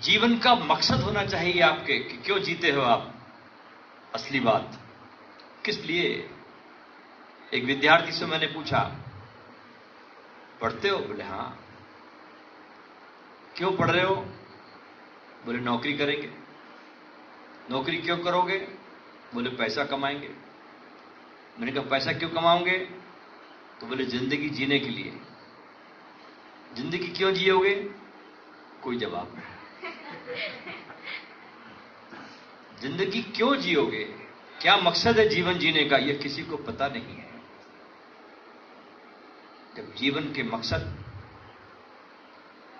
जीवन का मकसद होना चाहिए आपके कि क्यों जीते हो आप। असली बात किस लिए। एक विद्यार्थी से मैंने पूछा, पढ़ते हो? बोले हाँ। क्यों पढ़ रहे हो? बोले नौकरी करेंगे। नौकरी क्यों करोगे? बोले पैसा कमाएंगे। मैंने कहा पैसा क्यों कमाओगे? तो बोले जिंदगी जीने के लिए। जिंदगी क्यों जियोगे? कोई जवाब नहीं। जिंदगी क्यों जियोगे, क्या मकसद है जीवन जीने का, यह किसी को पता नहीं है। जब जीवन के मकसद,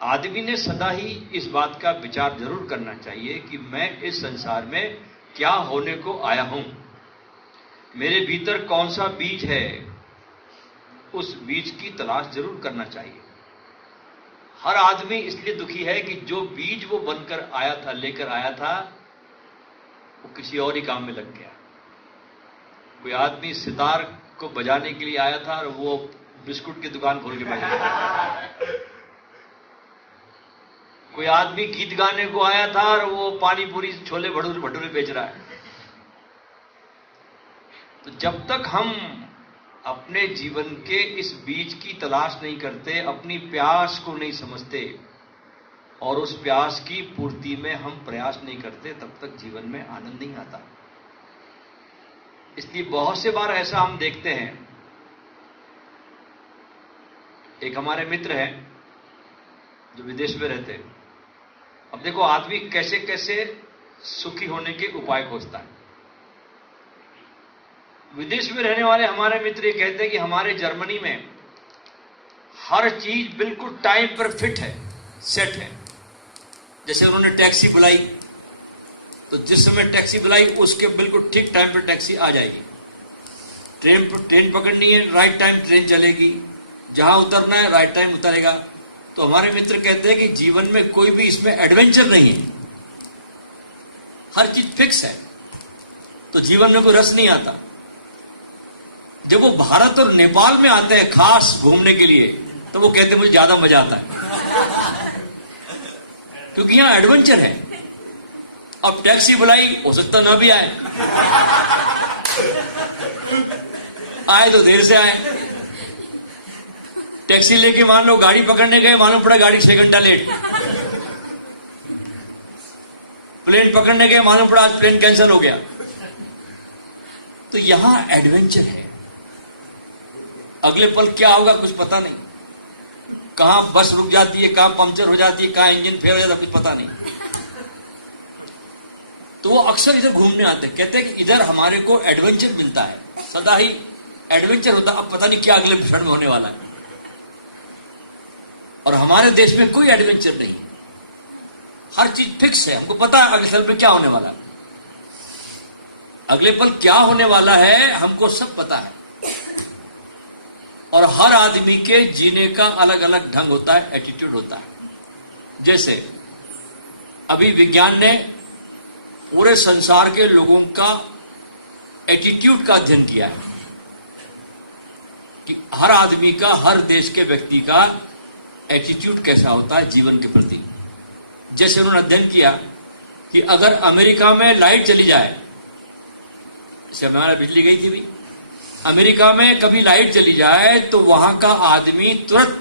आदमी ने सदा ही इस बात का विचार जरूर करना चाहिए कि मैं इस संसार में क्या होने को आया हूं, मेरे भीतर कौन सा बीज है, उस बीज की तलाश जरूर करना चाहिए। हर आदमी इसलिए दुखी है कि जो बीज वो बनकर आया था, लेकर आया था, वो किसी और ही काम में लग गया। कोई आदमी सितार को बजाने के लिए आया था और वो बिस्कुट की दुकान खोल के बैठ गया। कोई आदमी गीत गाने को आया था और वो पानी पूरी छोले भटूरे बेच रहा है। तो जब तक हम अपने जीवन के इस बीज की तलाश नहीं करते, अपनी प्यास को नहीं समझते और उस प्यास की पूर्ति में हम प्रयास नहीं करते, तब तक जीवन में आनंद नहीं आता। इसलिए बहुत से बार ऐसा हम देखते हैं। एक हमारे मित्र हैं जो विदेश में रहते हैं। अब देखो आदमी कैसे कैसे सुखी होने के उपाय खोजता है। विदेश में रहने वाले हमारे मित्र ये कहते हैं कि हमारे जर्मनी में हर चीज बिल्कुल टाइम पर फिट है, सेट है। जैसे उन्होंने टैक्सी बुलाई तो जिस समय टैक्सी बुलाई उसके बिल्कुल ठीक टाइम पर टैक्सी आ जाएगी। ट्रेन पकड़नी है, राइट टाइम ट्रेन चलेगी। जहां उतरना है राइट टाइम उतरेगा। तो हमारे मित्र कहते हैं कि जीवन में कोई भी इसमें एडवेंचर नहीं है, हर चीज फिक्स है, तो जीवन में कोई रस नहीं आता। जब वो भारत और नेपाल में आते हैं खास घूमने के लिए, तो वो कहते हैं मुझे ज्यादा मजा आता है, क्योंकि यहां एडवेंचर है। अब टैक्सी बुलाई, हो सकता ना भी आए, आए तो देर से आए। टैक्सी लेके मान लो गाड़ी पकड़ने गए, मालूम पड़ा गाड़ी 6 घंटा लेट। प्लेन पकड़ने गए, मालूम पड़ा आज प्लेन कैंसिल हो गया। तो यहां एडवेंचर है, अगले पल क्या होगा कुछ पता नहीं। कहां बस रुक जाती है, कहां पंक्चर हो जाती है, कहां इंजन फेल हो जाता है, कुछ पता नहीं। तो वो अक्सर इधर घूमने आते हैं, कहते हैं कि इधर हमारे को एडवेंचर मिलता है, सदा ही एडवेंचर होता। अब पता नहीं क्या अगले क्षण में होने वाला है। और हमारे देश में कोई एडवेंचर नहीं, हर चीज फिक्स है। हमको पता है अगले पल में क्या होने वाला है, अगले पल क्या होने वाला है, हमको सब पता है। और हर आदमी के जीने का अलग अलग ढंग होता है, एटीट्यूड होता है। जैसे अभी विज्ञान ने पूरे संसार के लोगों का एटीट्यूड का अध्ययन किया है कि हर आदमी का, हर देश के व्यक्ति का एटीट्यूड कैसा होता है जीवन के प्रति। जैसे उन्होंने अध्ययन किया कि अगर अमेरिका में लाइट चली जाए, जैसे हमारा बिजली गई थी भी, अमेरिका में कभी लाइट चली जाए तो वहां का आदमी तुरंत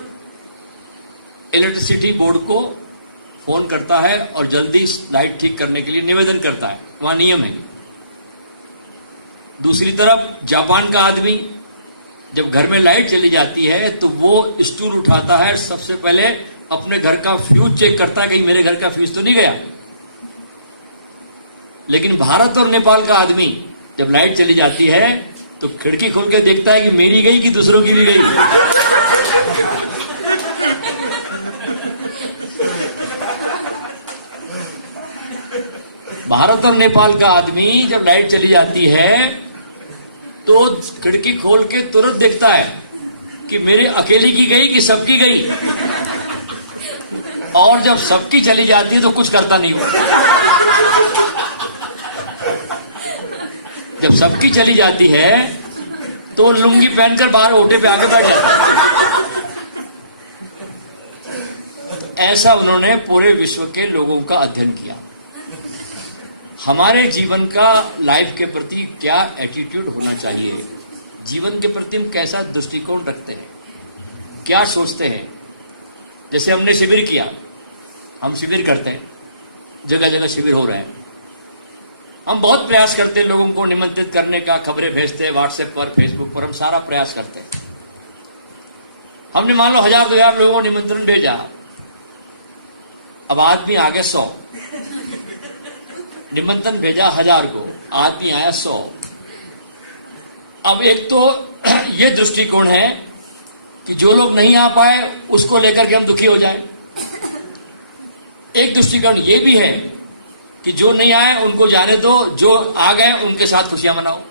इलेक्ट्रिसिटी बोर्ड को फोन करता है और जल्दी लाइट ठीक करने के लिए निवेदन करता है, वहां नियम है। दूसरी तरफ जापान का आदमी जब घर में लाइट चली जाती है तो वो स्टूल उठाता है, सबसे पहले अपने घर का फ्यूज चेक करता है कहीं मेरे घर का फ्यूज तो नहीं गया। लेकिन भारत और नेपाल का आदमी जब लाइट चली जाती है तो खिड़की खोल के देखता है कि मेरी गई कि दूसरों की भी गई। भारत और नेपाल का आदमी जब लाइट चली जाती है तो खिड़की खोल के तुरंत देखता है कि मेरे अकेली की गई कि सबकी गई। और जब सबकी चली जाती है तो कुछ करता नहीं हुआ। जब सबकी चली जाती है तो लुंगी पहनकर बाहर ओटे पे आके बैठ जाता है। ऐसा उन्होंने पूरे विश्व के लोगों का अध्ययन किया। हमारे जीवन का लाइफ के प्रति क्या एटीट्यूड होना चाहिए, जीवन के प्रति हम कैसा दृष्टिकोण रखते हैं, क्या सोचते हैं। जैसे हमने शिविर किया, हम शिविर करते हैं, जगह जगह शिविर हो रहे हैं, हम बहुत प्रयास करते हैं लोगों को निमंत्रित करने का, खबरें भेजते हैं व्हाट्सएप पर, फेसबुक पर, हम सारा प्रयास करते हैं। हमने मान लो 1000-2000 लोगों को निमंत्रण भेजा, अब आदमी आ गए 100, निमंत्रण भेजा 1000 को, आदमी आया 100। अब एक तो ये दृष्टिकोण है कि जो लोग नहीं आ पाए उसको लेकर के हम दुखी हो जाए। एक दृष्टिकोण ये भी है कि जो नहीं आए उनको जाने दो, जो आ गए उनके साथ खुशियां मनाओ।